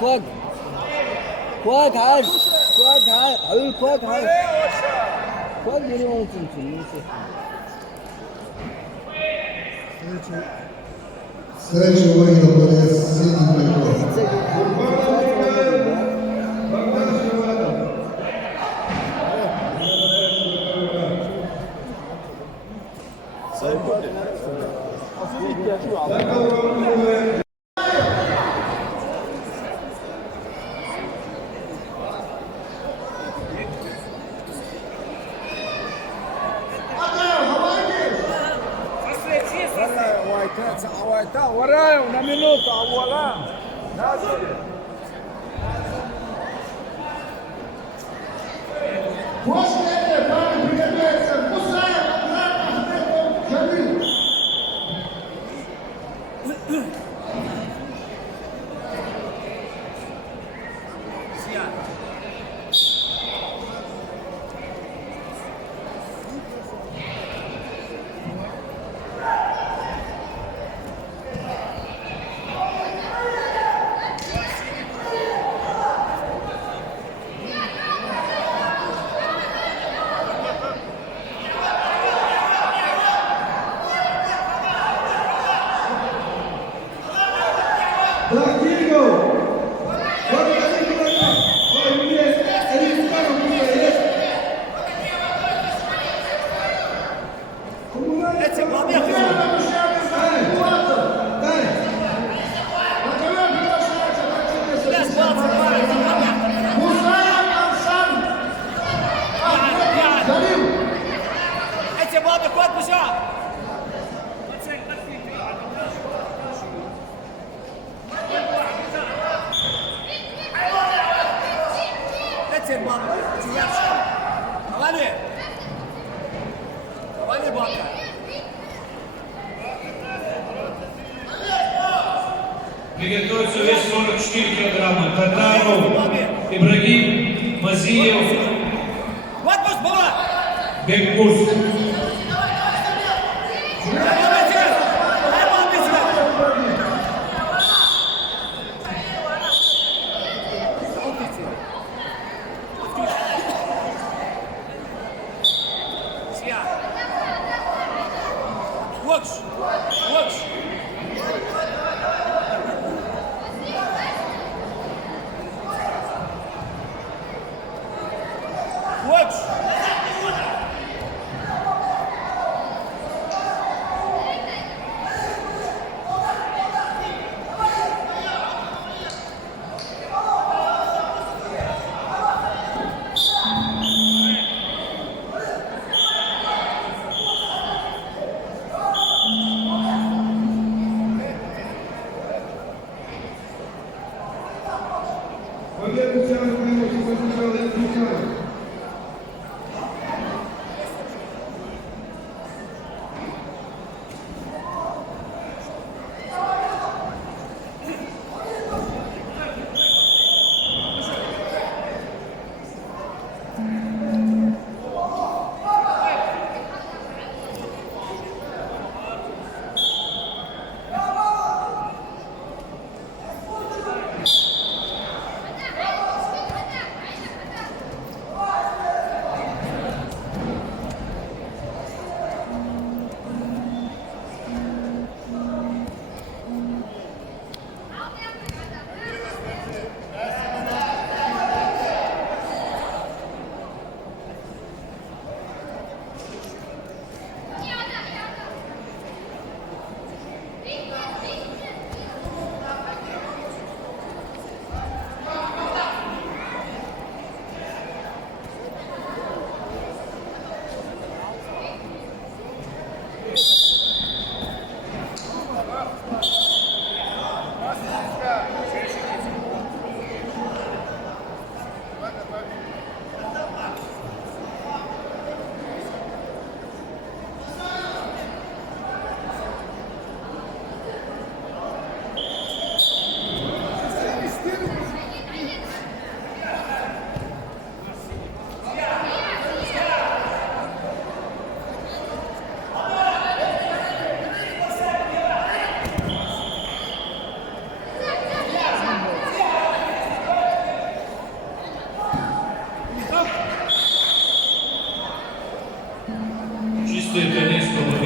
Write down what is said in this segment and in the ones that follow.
كواك كواك عاد كواك عاد عيون كواك عاد كواك اللي ممكن تنسى Sreću ovih da bude srednji preko. وراي una minuta voilà Приготовиться вес 44 килограмма. Татаров Ибрагим Мазиев. Бекбуз.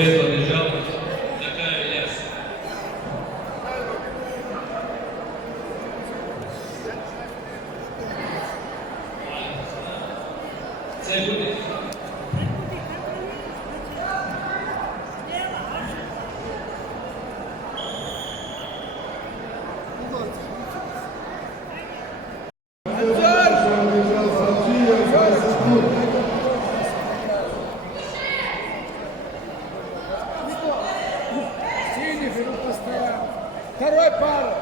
Победу одержал Закай Ильяс. Це буде. Синий беру постоянно. Второй пара.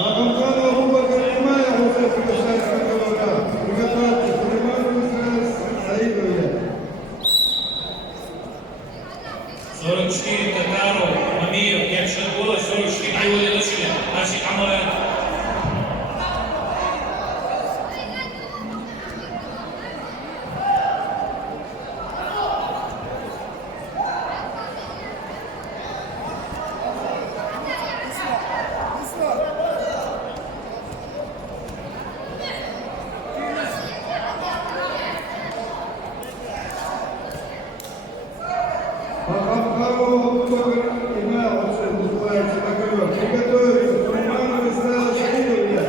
Магомедов Абубакар Имаев уже совершается договора. Приготовьтесь, Сулейман Израиль Саидович. 44 Татаров, Мамиев, якщо було 44 Юліночки, наші Амарет. Магомедов Абубакар Имаев уже называется на ковер. Приготовиться, Сулейман Израиль Саидович.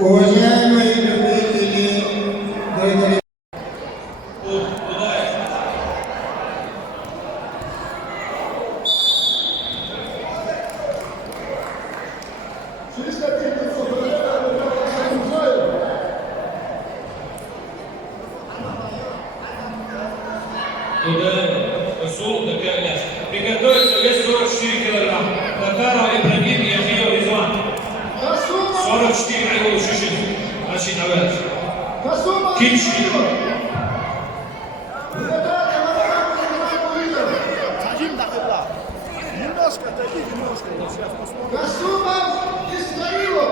Уважаемые любители дорогие Туда Расул Закай Ильяс. Приготовиться, вес 44 килограмма. Татаров Ибрагим и Ахиев Резван. 44 Айгул Шишин, наши Авет. Кимши. Садим на хлебла. Немножко отойди, немножко. Вот сейчас посмотрим. Касумов Исмаилов.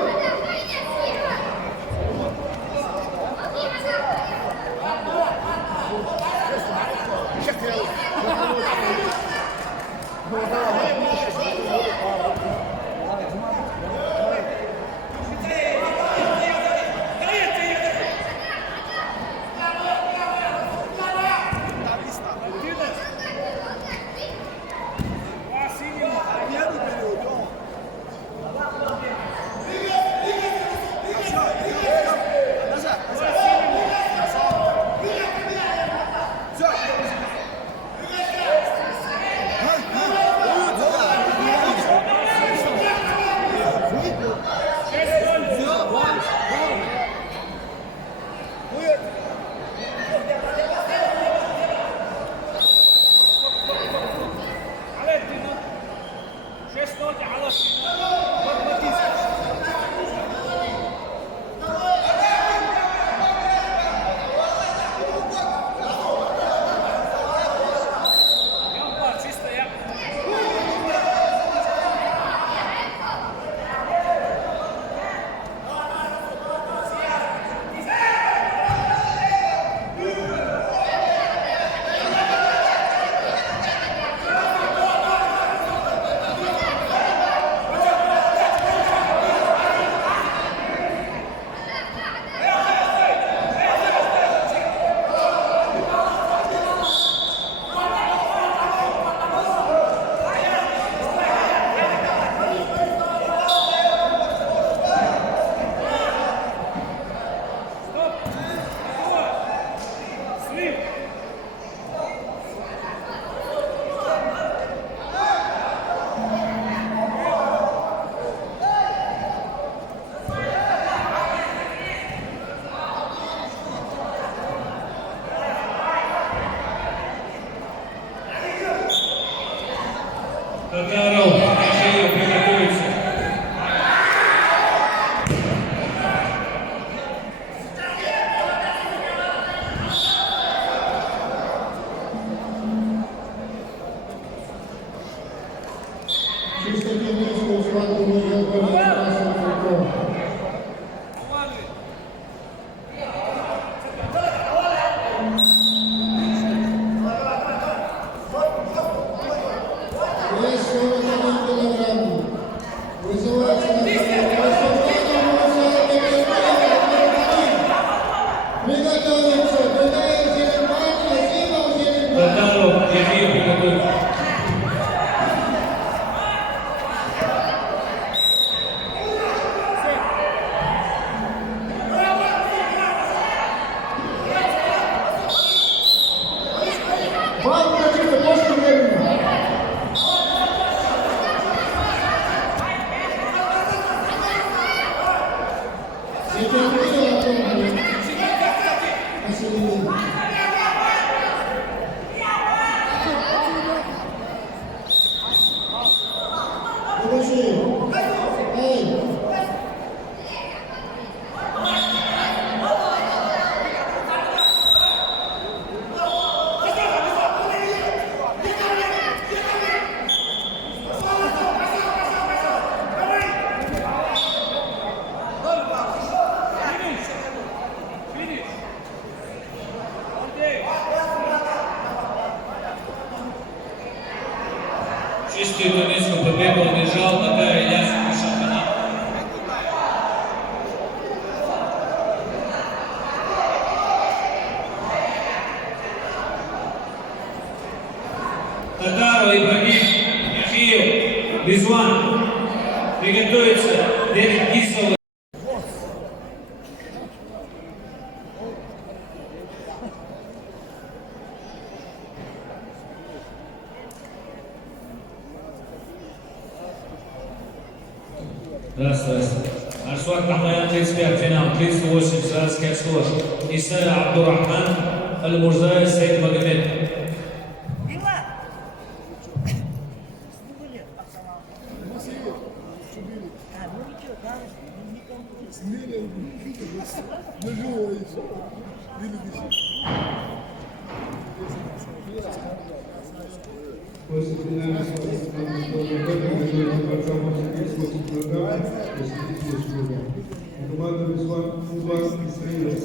Татаров, Яхиев приготовиться. Чисто техническую схватку выиграл красным игроком. Вес 41 килограмм. Вызывается на приготовиться. Татаров, Яхиев приготовиться. Бал противника после времени. Чистую турнирскую победу одержал Татар Ильяс Шахана. Татаров, Ибрагим, Яхиев, Резван. Приготовиться. Дэвид Кисов. Здравствуйте. Арсуак Тахмаян, 35, финал, 308, Саратский Акслош. Иса Абдурахман, Аль-Мурзай, Саид Магомед. После финального команда Резван Исраилов.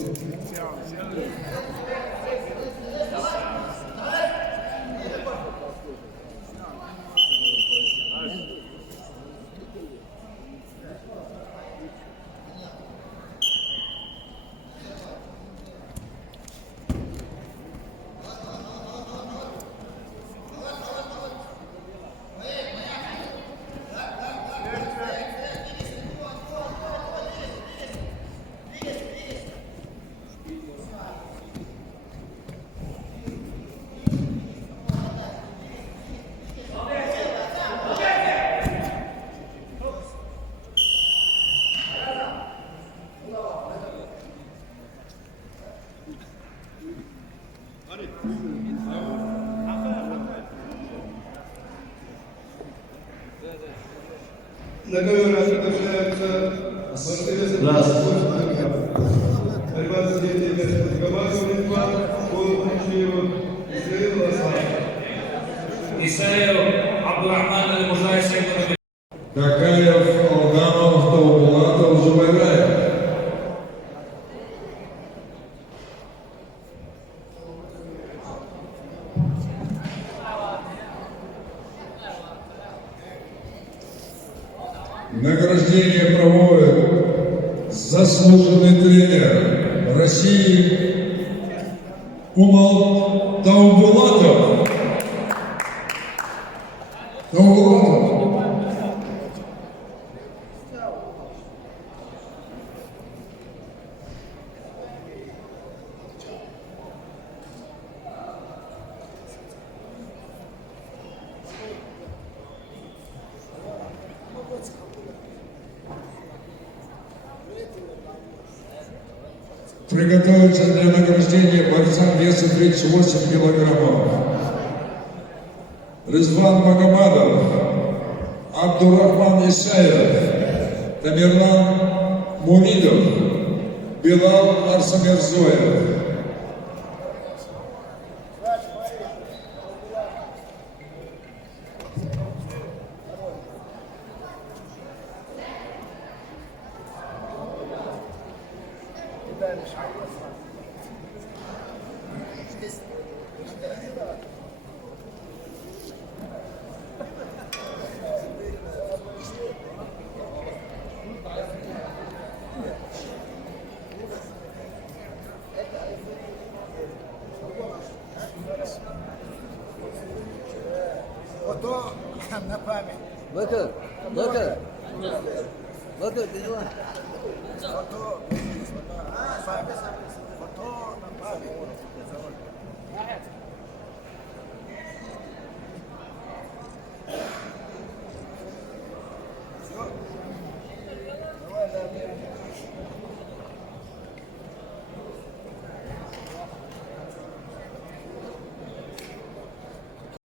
На ковер отправляются борьба за третье место. Команда Резван, гол Мучиева, Исраил Ласан. Исаев Абдурахман, Аль-Мурзай, Саид Магомед. Такаев, Алганов, Таубулатов, Зубайраев. Награждение проводит заслуженный тренер России Умал Таубулатов. Приготовиться для награждения борцам весом 38 килограммов. Резван Магомадов. Абдурахман Исаев, Тамерлан Мунидов, Билал Арсамирзоев. Ото на пам'ять. Bakın. Bakın. Bakın. Bakın. Ото